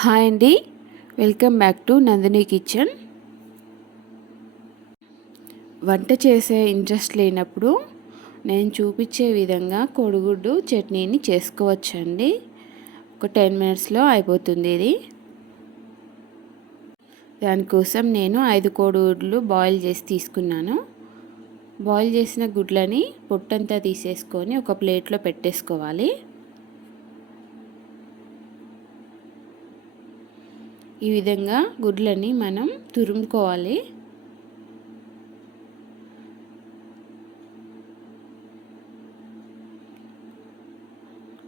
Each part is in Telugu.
హాయ్ అండి, welcome back to Nandini kitchen. వంట చేసే ఇంట్రెస్ట్ లేనప్పుడు నేను చూపించే విధంగా కోడిగుడ్డు చట్నీని చేసుకోవచ్చండి. ఒక 10 మినిట్స్లో అయిపోతుంది ఇది. దానికోసం నేను 5 కోడిగుడ్లు బాయిల్ చేసి తీసుకున్నాను. బాయిల్ చేసిన గుడ్లని పొట్టంతా తీసేసుకొని ఒక ప్లేట్లో పెట్టేసుకోవాలి. ఈ విధంగా గుడ్లని మనం తురుముకోవాలి.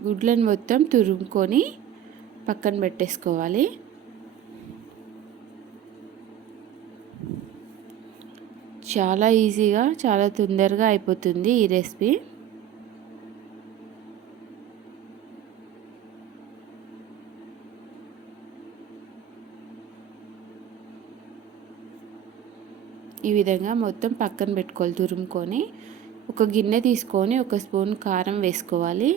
గుడ్లను మొత్తం తురుముకొని పక్కన పెట్టేసుకోవాలి. చాలా ఈజీగా, చాలా తొందరగా అయిపోతుంది ఈ రెసిపీ. ఈ విధంగా మొత్తం పక్కన పెట్టుకోవాలి. తురుముకొని ఒక గిన్నె తీసుకొని 1 స్పూన్ కారం వేసుకోవాలి,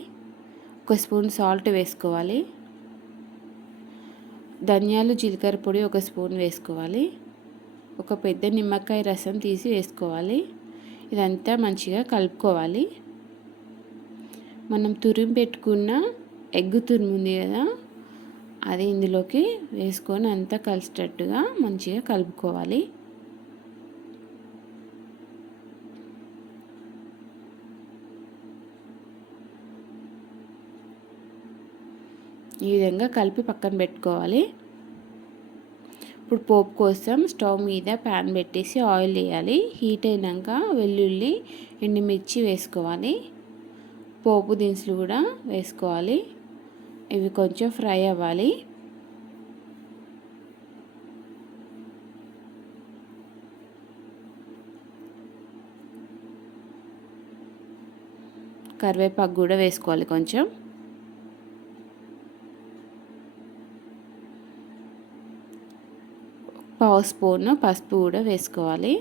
1 స్పూన్ సాల్ట్ వేసుకోవాలి, ధనియాలు జీలకర్ర పొడి 1 స్పూన్ వేసుకోవాలి, ఒక పెద్ద నిమ్మకాయ రసం తీసి వేసుకోవాలి. ఇదంతా మంచిగా కలుపుకోవాలి. మనం తురిమి పెట్టుకున్న ఎగ్ తురుము ఉంది కదా, అది ఇందులోకి వేసుకొని అంతా కలిసేటట్టుగా మంచిగా కలుపుకోవాలి. ఈ విధంగా కలిపి పక్కన పెట్టుకోవాలి. ఇప్పుడు పోపు కోసం స్టవ్ మీద ప్యాన్ పెట్టేసి ఆయిల్ వేయాలి. హీట్ అయినాక వెల్లుల్లి, ఎండుమిర్చి వేసుకోవాలి. పోపు దినుసులు కూడా వేసుకోవాలి. ఇవి కొంచెం ఫ్రై అవ్వాలి. కరివేపాకు కూడా వేసుకోవాలి. కొంచెం పావు స్పూన్ పసుపు కూడా వేసుకోవాలి.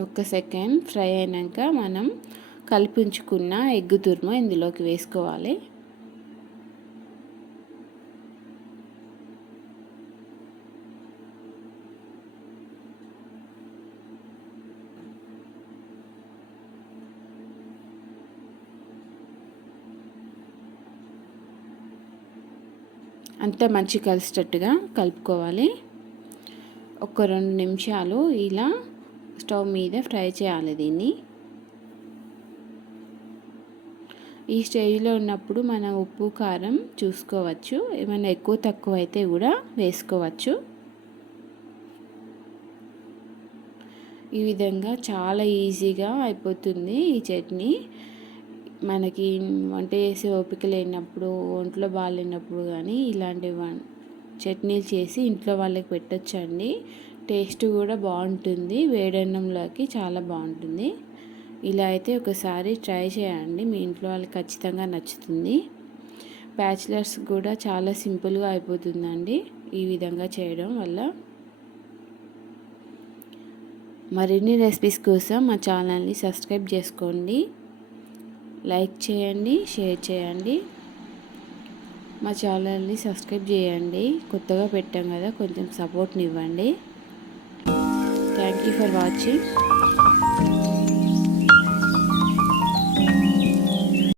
1 సెకండ్ ఫ్రై అయినాక మనం కలిపి ఉంచుకున్న ఎగ్ తురుము ఇందులోకి వేసుకోవాలి. అంతా మంచి కలిసేటట్టుగా కలుపుకోవాలి. ఒక 2 నిమిషాలు ఇలా స్టవ్ మీద ఫ్రై చేయాలి దీన్ని. ఈ స్టేజ్లో ఉన్నప్పుడు మనం ఉప్పు కారం చూసుకోవచ్చు. ఏమైనా ఎక్కువ తక్కువ అయితే కూడా వేసుకోవచ్చు. ఈ విధంగా చాలా ఈజీగా అయిపోతుంది ఈ చట్నీ. మనకి వంట చేసే ఓపిక లేనప్పుడు, ఒంట్లో బాగాలేనప్పుడు కానీ ఇలాంటి చట్నీలు చేసి ఇంట్లో వాళ్ళకి పెట్టొచ్చండి. టేస్ట్ కూడా బాగుంటుంది. వేడన్నంలోకి చాలా బాగుంటుంది. ఇలా అయితే ఒకసారి ట్రై చేయండి, మీ ఇంట్లో వాళ్ళకి ఖచ్చితంగా నచ్చుతుంది. బ్యాచిలర్స్ కూడా చాలా సింపుల్గా అయిపోతుందండి ఈ విధంగా చేయడం వల్ల. మరిన్ని రెసిపీస్ కోసం మా ఛానల్ని సబ్స్క్రైబ్ చేసుకోండి, లైక్ చేయండి, షేర్ చేయండి. మా ఛానల్ని సబ్స్క్రైబ్ చేయండి. కొత్తగా పెట్టాం కదా, కొంచెం సపోర్ట్ని ఇవ్వండి. Thank you for watching.